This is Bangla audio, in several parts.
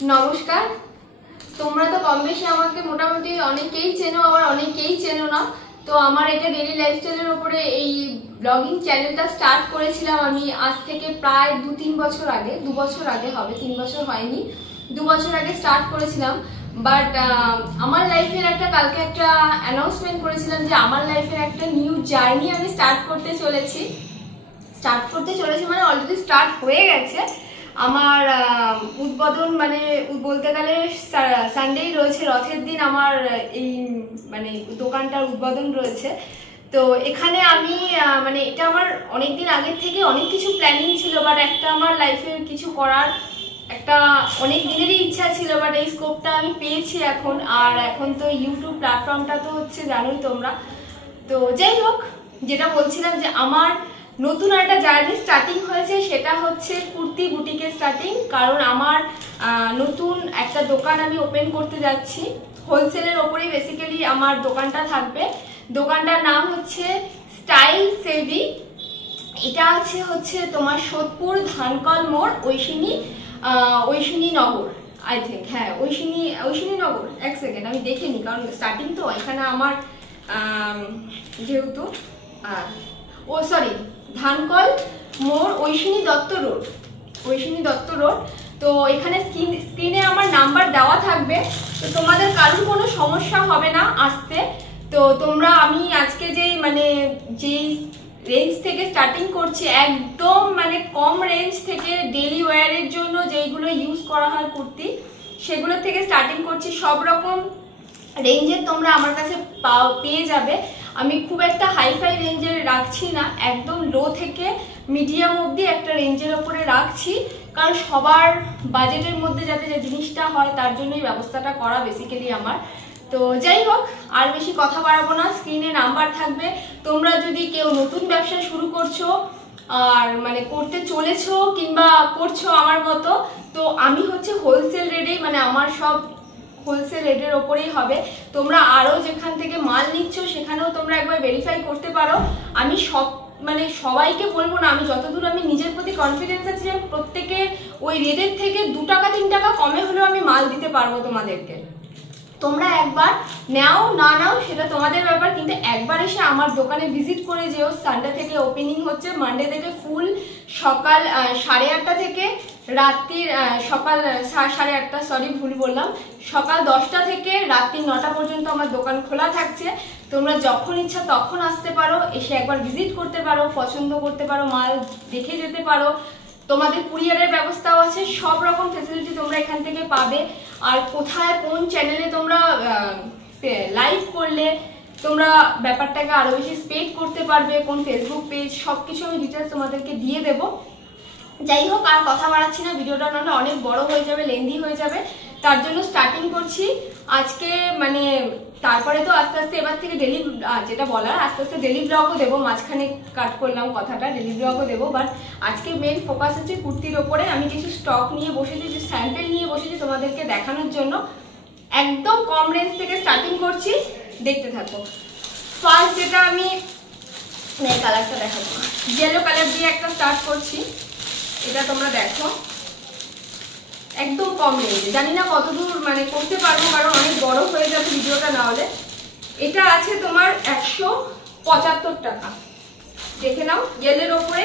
নমস্কার। তোমরা তো কম বেশি আমাকে মোটামুটি অনেকেই চেনো, আবার অনেকেই চেনো না। তো আমার এটা ডেইলি লাইফস্টাইলের উপরে এই ব্লগিং চ্যানেলটা স্টার্ট করেছিলাম আমি আজ থেকে প্রায় 2-3 বছর আগে। 2 বছর আগে হবে, 3 বছর হয়নি, 2 বছর আগে স্টার্ট করেছিলাম। বাট আমার লাইফের কালকে একটা অ্যানাউন্সমেন্ট করেছিলাম যে আমার লাইফের একটা নিউ জার্নি আমি স্টার্ট করতে চলেছি মানে অলরেডি স্টার্ট হয়ে গেছে। আমার উদ্বোধন মানে বলতে গেলে সানডেই রয়েছে, রথের দিন আমার এই মানে দোকানটার উদ্বোধন রয়েছে। তো এখানে আমি মানে এটা আমার অনেকদিন আগের থেকে অনেক কিছু প্ল্যানিং ছিল, বাট একটা আমার লাইফের কিছু করার একটা অনেক দিনেরই ইচ্ছা ছিল, বাট এই স্কোপটা আমি পেয়েছি এখন। আর এখন তো ইউটিউব প্ল্যাটফর্মটা তো হচ্ছে জানোই তোমরা। তো যাই হোক, যেটা বলছিলাম যে আমার নতুন একটা জার্নি স্টার্টিং হয়েছে, সেটা হচ্ছে কুর্তি বুটিকের স্টার্টিং। কারণ আমার নতুন একটা দোকান আমি ওপেন করতে যাচ্ছি, হোলসেলের ওপরেই বেসিক্যালি আমার দোকানটা থাকবে। দোকানটার নাম হচ্ছে স্টাইল সেভি। এটা হচ্ছে তোমার সোদপুর ধানকল মোড়, ঐশিনী নগর, আই থিঙ্ক। হ্যাঁ, ঐশিনী নগর। এক সেকেন্ড, আমি দেখে নিই, কারণ স্টার্টিং তো এখানে আমার যেহেতু ধানকল মোড়, ঐশিনী দত্ত রোড। তো এখানে স্ক্রিনে আমার নাম্বার দেওয়া থাকবে। তো তোমাদের কারোর কোনো সমস্যা হবে না আসতে। তো তোমরা, আমি আজকে যেই রেঞ্জ থেকে স্টার্টিং করছি, একদম মানে কম রেঞ্জ থেকে ডেইলি ওয়্যারের জন্য যেইগুলো ইউজ করা হয় কুর্তি, সেগুলো থেকে স্টার্টিং করছি। সব রকম রেঞ্জের তোমরা আমার কাছে পেয়ে যাবে। আমি খুব একটা হাইফাই রেঞ্জের রাখছি না, একদম লো থেকে মিডিয়াম অবধি একটা রেঞ্জের ওপরে রাখছি। কারণ সবার বাজেটের মধ্যে যাতে যে জিনিসটা হয়, তার জন্যই ব্যবস্থাটা করা বেসিক্যালি আমার। তো যাই হোক, আর বেশি কথা বাড়াবো না। স্ক্রিনে নাম্বার থাকবে। তোমরা যদি কেউ নতুন ব্যবসা শুরু করছো আর মানে করতে চলেছো কিংবা করছো আমার মতো, তো আমি হচ্ছে হোলসেল রেটেই, মানে আমার সব হোলসেল রেটের ওপরেই হবে। তোমরা আরো যেখান থেকে মাল নিচ্ছ সেখানেও তোমরা একবার ভেরিফাই করতে পারো। আমি সবাইকে বলবো না, আমি যতদূর আমি নিজের প্রতি কনফিডেন্স আছে যে প্রত্যেকে ওই রেটের থেকে 2 টাকা 3 টাকা কমে হলেও আমি মাল দিতে পারবো তোমাদেরকে। তোমরা একবার নাও না নাও সেটা তোমাদের ব্যাপার, কিন্তু একবার এসে আমার দোকানে ভিজিট করে যেও। সানডে থেকে ওপেনিং হচ্ছে, মানডে থেকে ফুল সকাল 8:30 থেকে রাত্রির সকাল 8:30, সরি ভুল বললাম, সকাল 10টা থেকে রাত্রি 9টা পর্যন্ত আমার দোকান খোলা থাকছে। তোমরা যখন ইচ্ছা তখন আসতে পারো, এসে একবার ভিজিট করতে পারো, পছন্দ করতে পারো, মাল দেখে যেতে পারো। তোমাদের কুরিয়ারের ব্যবস্থাও আছে, সব রকম ফ্যাসিলিটি তোমরা এখান থেকে পাবে। আর কোথায় কোন চ্যানেলে তোমরা লাইভ করলে তোমরা ব্যাপারটাকে আরো বেশি স্প্রেড করতে পারবে, কোন ফেসবুক পেজ, সবকিছু আমি ডিটেলস তোমাদেরকে দিয়ে দেবো। যাই হোক, আর কথা বাড়াচ্ছি না, ভিডিওটা নাহলে অনেক বড় হয়ে যাবে, লেন্দি হয়ে যাবে। তার জন্য স্টার্টিং করছি আজকে। মানে তারপরে তো আস্তে আস্তে এবার থেকে ডেলি, যেটা বলার, আস্তে আস্তে ডেলি ব্লগও দেবো। মাঝখানে কাট করলাম কথাটা, ডেলি ব্লগও দেবো। বাট আজকে মেন ফোকাস হচ্ছে কুর্তির ওপরে। আমি কিছু স্টক নিয়ে বসেছি, যে স্যাম্পেল নিয়ে বসেছি তোমাদেরকে দেখানোর জন্য। একদম কম রেঞ্জ থেকে স্টার্টিং করছি, দেখতে থাকো। ফার্স্ট যেটা আমি কালারটা দেখাবো, ইয়েলো কালার দিয়ে একটা স্টার্ট করছি। এটা তোমরা দেখো, একদম কম রেঞ্জে, জানি না কতদূর মানে করতে পারবো, কারণ অনেক বড় হয়ে যাবে ভিডিওটা না হলে। এটা আছে তোমার 175 টাকা, দেখে নাও। ইয়েলোর ওপরে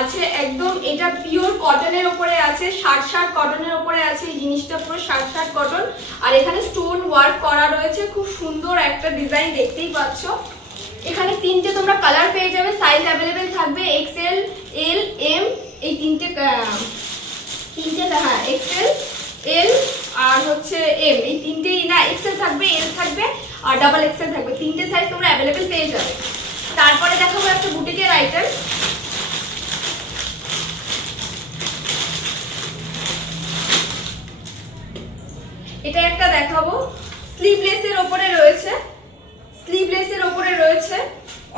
আছে একদম, এটা পিওর কটনের ওপরে আছে, 60 কটনের ওপরে আছে। এই জিনিসটা পুরো 60 কটন, আর এখানে স্টোন ওয়ার্ক করা রয়েছে, খুব সুন্দর একটা ডিজাইন, দেখতেই পাচ্ছ। এখানে 3টে তোমরা কালার পেয়ে যাবে, সাইজ অ্যাভেলেবেল থাকবে, এক্সএল, এল, এম, এই 3টে, হ্যাঁ, এক্সএল, এল আর হচ্ছে এম, এই 3টেই না, এক্সএল থাকবে, এল থাকবে আর ডাবল এক্সএল থাকবে। 3টে সাইজ তোমরা অ্যাভেলেবেল পেয়ে যাবে। তারপরে দেখাবো একটা বুটিকের আইটেম। এটা একটা দেখাবো, স্লিভলেসের ওপরে রয়েছে,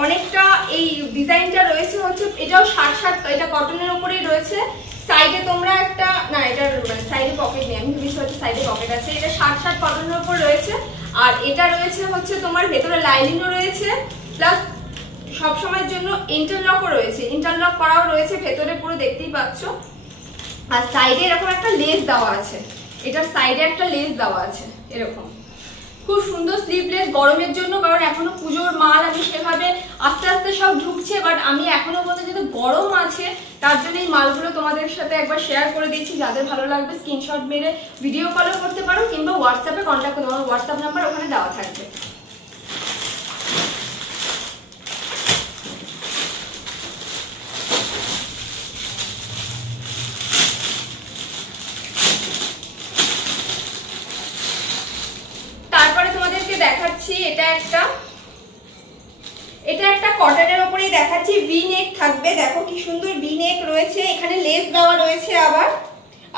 অনেকটা এই ডিজাইনটা রয়েছে হচ্ছে, এটাও 60, এটা কটনের ওপরেই রয়েছে। সাইডে তোমরা একটা, না এটার সাইডে পকেট নেই, আমি ভেবেছি হচ্ছে সাইডে পকেট আছে। এটা 60 কটনের ওপর রয়েছে, আর এটা রয়েছে হচ্ছে তোমার ভেতরে লাইনিংও রয়েছে, প্লাস সবসময়ের জন্য ইন্টারলকও রয়েছে, ইন্টারলক করাও রয়েছে ভেতরে, পুরো দেখতেই পাচ্ছ। আর সাইডে এরকম একটা লেস দেওয়া আছে। এটার সাইডে একটা লেস দেওয়া আছে এরকম, খুব সুন্দর স্লিভলেস গরমের জন্য, কারণ এখনো পুজোর মাল আমি সেভাবে আস্তে আস্তে সব ঢুকছে, বাট আমি এখনো বলতে যেহেতু গরম আছে তার জন্য এই মালগুলো তোমাদের সাথে একবার শেয়ার করে দিচ্ছি। যাদের ভালো লাগবে স্ক্রিনশট মেরে ভিডিও কলও করতে পারো কিংবা হোয়াটসঅ্যাপে কন্ট্যাক্ট করতে পারো, হোয়াটসঅ্যাপ নাম্বার ওখানে দেওয়া থাকবে। তারপরে তোমাদেরকে দেখাচ্ছি এটা একটা কটনের উপরেই দেখাচ্ছি, ভি নেক থাকবে, দেখো কি সুন্দর ভি নেক রয়েছে, এখানে লেস দেওয়া রয়েছে আবার,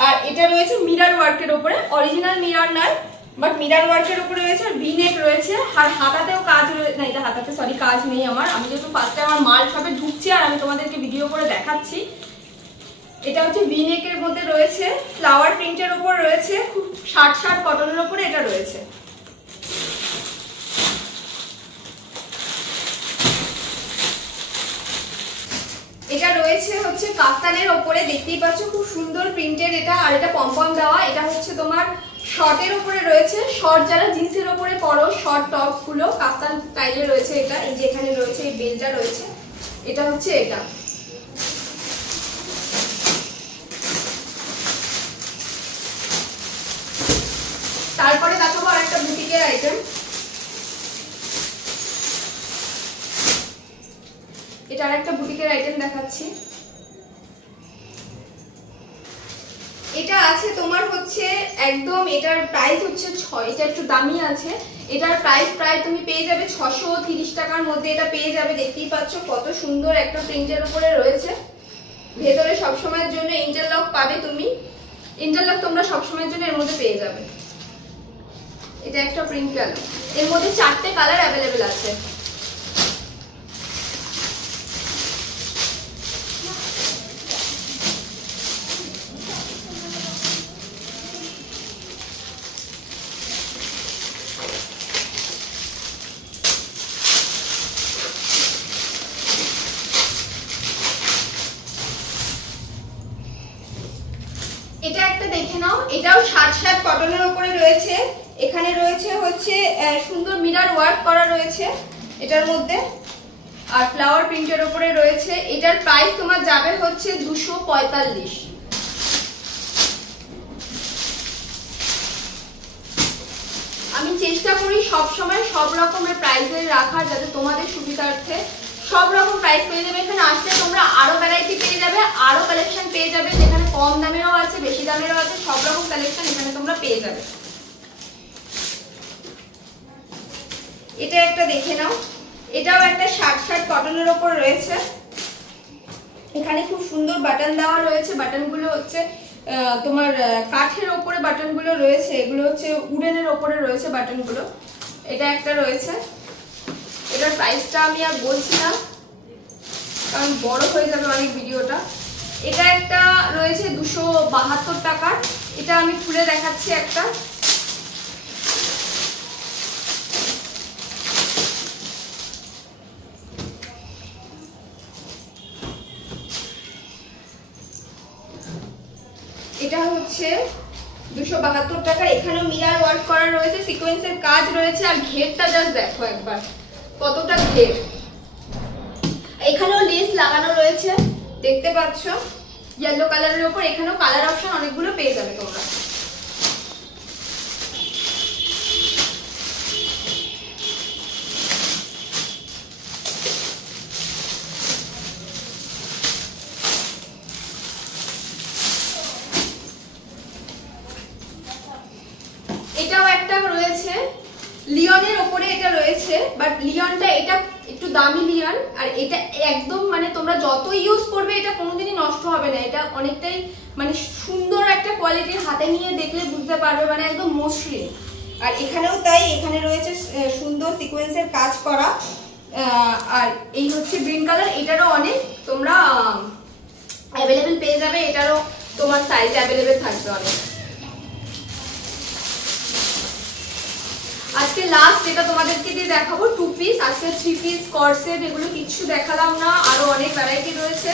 আর এটা রয়েছে মিরর ওয়ার্কের উপরে, অরিজিনাল মিরর নয় বাট মিরর ওয়ার্কের উপরে রয়েছে, আর ভি নেক রয়েছে, আর হাতাতেও কাজ রয়েছে, না এটা হাতাতে সরি কাজ নেই আমার, আমি যেহেতু ফার্স্টে আমার মাল সবে ঢুকছে আর আমি তোমাদেরকে ভিডিও করে দেখাচ্ছি। এটা হচ্ছে ভি নেকের মধ্যে রয়েছে, ফ্লাওয়ার প্রিন্টের উপর রয়েছে, খুব শার্ট কটনের উপরে এটা রয়েছে। এটা রয়েছে হচ্ছে কাফতানের ওপরে, দেখতেই পাচ্ছ খুব সুন্দর প্রিন্টের এটা, আর এটা পম্পম দেওয়া, এটা হচ্ছে তোমার শর্টের উপরে রয়েছে, শর্ট যারা জিন্সের উপরে পরো শর্ট টপ গুলো কাফতান স্টাইলে রয়েছে এটা, এই যে এখানে রয়েছে এই বেলটা রয়েছে, এটা হচ্ছে এটা। তারপরে দেখাবো আরেকটা বুটিকের আইটেম, এটা আরেকটা বুটিকের আইটেম দেখাচ্ছি। এটা আছে তোমার হচ্ছে একদম, এটার প্রাইস হচ্ছে 6, এটা একটু দামি আছে, এটার প্রাইস প্রায় তুমি পেয়ে যাবে 630 টাকার মধ্যে, এটা পেয়ে যাবে। দেখতেই পাচ্ছ কত সুন্দর একটা প্রিন্টের উপরে রয়েছে, ভেতরে সবসময়ের জন্য ইন্টারলক পাবে তুমি, ইন্টারলক তোমরা সবসময়ের জন্য এর মধ্যে পেয়ে যাবে। এটা একটা প্রিন্ট কালার, এর মধ্যে 4টে কালার অ্যাভেলেবেল আছে। এটা একটা দেখে নাও, এটাও শার্ট কটনের উপরে রয়েছে, এখানে রয়েছে হচ্ছে সুন্দর মিরর ওয়ার্ক করা রয়েছে এটার মধ্যে, আর ফ্লাওয়ার প্রিন্টের উপরে রয়েছে। এটার প্রাইস তোমার যাবে হচ্ছে 245। আমি চেষ্টা করি সব সময় সব রকমের প্রাইসে রাখার, যাতে তোমাদের সুবিধার্থে সব রকম প্রাইস পেয়ে যাবে। এখানে আসলে তোমরা আরো ভ্যারাইটি পেয়ে যাবে, আরো কালেকশন পেয়ে যাবে, যেখানে কম দামেরও আছে বেশি দামেরও আছে, সব রকম কালেকশন এখানে তোমরা পেয়ে যাবে। এটা একটা দেখে নাও, এটাও একটা শার্ট কটনের উপর রয়েছে, এখানে খুব সুন্দর বাটন দেওয়া রয়েছে, বাটনগুলো হচ্ছে তোমার কাঠের ওপরে বাটনগুলো রয়েছে, এগুলো হচ্ছে উডেনের ওপরে রয়েছে বাটনগুলো। এটা একটা রয়েছে, এটার প্রাইসটা আমি আর বলছি না কারণ বড় হয়ে যাবে অনেক ভিডিওটা। এটা একটা রয়েছে 272 টাকার, এটা আমি খুলে দেখাচ্ছি একটা। এটা হচ্ছে 272 টাকার, এখানেও মিরর ওয়ার্ক করা রয়েছে, সিকোয়েন্সের কাজ রয়েছে, আর ঘেরটা জাস্ট দেখো একবার কতটা ঘের, এখানেও লেস লাগানো রয়েছে দেখতে পাচ্ছ ইয়েলো কালারের উপর, এখানেও কালার অপশন অনেকগুলো পেয়ে যাবে তোমরা। এটাও একটা রয়েছে লিওনের উপরে, এটা রয়েছে বাট লিওনটা এটা একটু দামি লিওন, আর এটা একদম মানে তোমরা যত ইউজ করবে এটা কোনোদিনই নষ্ট হবে না, এটা অনেকটাই মানে সুন্দর একটা কোয়ালিটির, হাতে নিয়ে দেখলে বুঝতে পারবে মানে একদম মসৃণ। আর এখানেও তাই, এখানে রয়েছে সুন্দর সিকোয়েন্সের কাজ করা, আর এই হচ্ছে গ্রিন কালার, এটারও অনেক তোমরা অ্যাভেলেবেল পেয়ে যাবে, এটারও তোমার সাইজ অ্যাভেলেবেল থাকবে অনেক। আজকে লাস্ট যেটা তোমাদেরকে দিয়ে দেখাবো 2 পিস, আজকে 3 পিস কর্সেট এগুলো কিছু দেখালাম না, আরো অনেক ভ্যারাইটি রয়েছে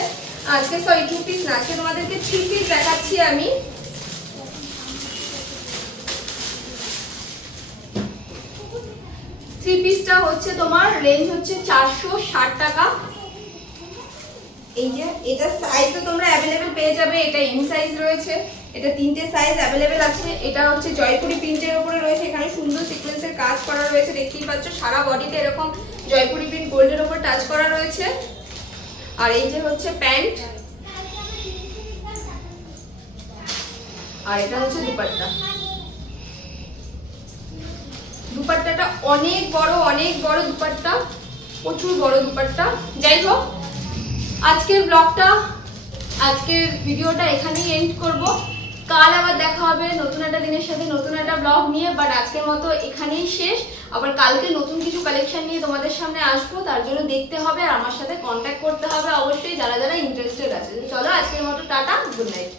আজকে, সরি 2 পিস না, আজকে তোমাদেরকে 3 পিস দেখাচ্ছি আমি। থ্রি পিসটা হচ্ছে তোমার রেঞ্জ হচ্ছে 460 টাকা। এই যে এটা সাইজও তোমরা অ্যাভেলেবেল পেয়ে যাবে, এটা এম সাইজ রয়েছে, এটা 3টে সাইজ অ্যাভেলেবেল আছে। এটা হচ্ছে জয়পুরি প্রিন্টের উপরে রয়েছে, এখানে সুন্দর সিকোয়েন্সের কাজ করা রয়েছে, দেখতেই পাচ্ছ সারা বডিতে এরকম জয়পুরি প্রিন্ট গোল্ডের উপর টাচ করা রয়েছে। আর এই যে হচ্ছে প্যান্ট, আর এটা হচ্ছে দুপাট্টা। দুপাট্টাটা অনেক বড় দুপাট্টা, প্রচুর বড় দুপাট্টা। যাই হোক, আজকের ভিডিওটা এখানেই এন্ড করব। কাল আবার দেখা হবে নতুন একটা দিনের সাথে, নতুন একটা ব্লগ নিয়ে। বাট আজকের মতো এখানেই শেষ। আবার কালকে নতুন কিছু কালেকশন নিয়ে তোমাদের সামনে আসবো, তার জন্য দেখতে হবে আর আমার সাথে কন্ট্যাক্ট করতে হবে অবশ্যই, যারা যারা ইন্টারেস্টেড আছে। চলো আজকের মতো টাটা, গুড নাইট।